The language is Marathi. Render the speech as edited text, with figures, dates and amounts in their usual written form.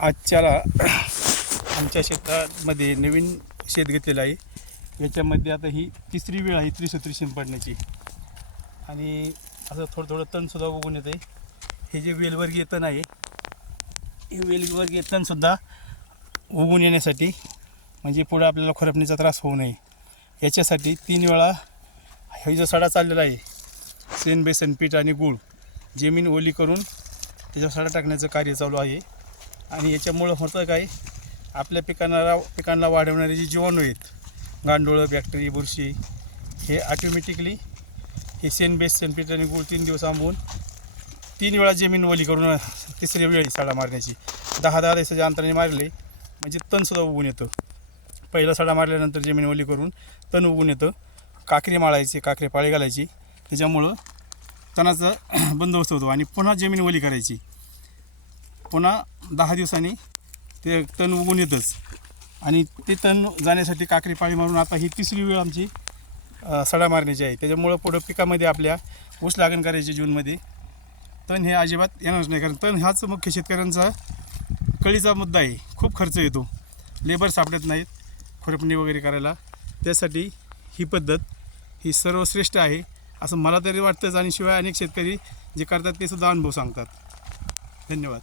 आजच्याला आमच्या शेतामध्ये नवीन शेत घेतलेलं आहे. याच्यामध्ये आता ही तिसरी वेळ आहे त्रिसूत्री शिंपडण्याची. आणि असं थोडं थोडं तणसुद्धा उगून येतं आहे. हे जे वेलवर्गीय तण आहे, हे वेलवर्गीय तणसुद्धा उगून येण्यासाठी, म्हणजे पुढं आपल्याला खुरपणीचा त्रास होऊ नये याच्यासाठी 3 वेळा हे जो सडा चाललेला आहे, शेण बेसन पीठ आणि गूळ जमीन ओली करून त्याच्यावर सडा टाकण्याचं कार्य चालू आहे. आणि याच्यामुळं होतं काय, आपल्या पिकांना वाढवणारे जे जीवाणू आहेत, गांडूळ, बॅक्टेरिया, बुरशी, हे ऑटोमॅटिकली हे शेण बेसन पीठ आणि गूळ 3 दिवस आंबवून 3 वेळा जमीन ओली करून तिसऱ्या वेळी सडा मारण्याची 10-10 दिवसाच्या अंतराने मारले म्हणजे तणसुद्धा उगून येतं. पहिला सडा मारल्यानंतर जमीन ओली करून तण उगून येतं. काकरी माळायची, काकरी पाळी घालायची, त्याच्यामुळं तणाचा बंदोबस्त होतो. आणि पुन्हा जमीन ओली करायची, पुन्हा 10 दिवसांनी ते तण उगून येतंच. आणि ते तण जाण्यासाठी काकरी पाळी मारून आता ही तिसरी वेळ आमची सडा मारण्याची आहे. त्याच्यामुळं पुढं पिकामध्ये आपल्या ऊस लागण करायची जूनमध्ये तण हे अजिबात येणारच नाही. कारण तण हाच मुख्य शेतकऱ्यांचा कळीचा मुद्दा आहे. खूप खर्च येतो, लेबर सापडत नाहीत खुरपणी वगैरे करायला. त्यासाठी ही पद्धत ही सर्वश्रेष्ठ आहे असं मला तरी वाटतंच. आणि शिवाय अनेक शेतकरी जे करतात ते सुद्धा अनुभव सांगतात. धन्यवाद.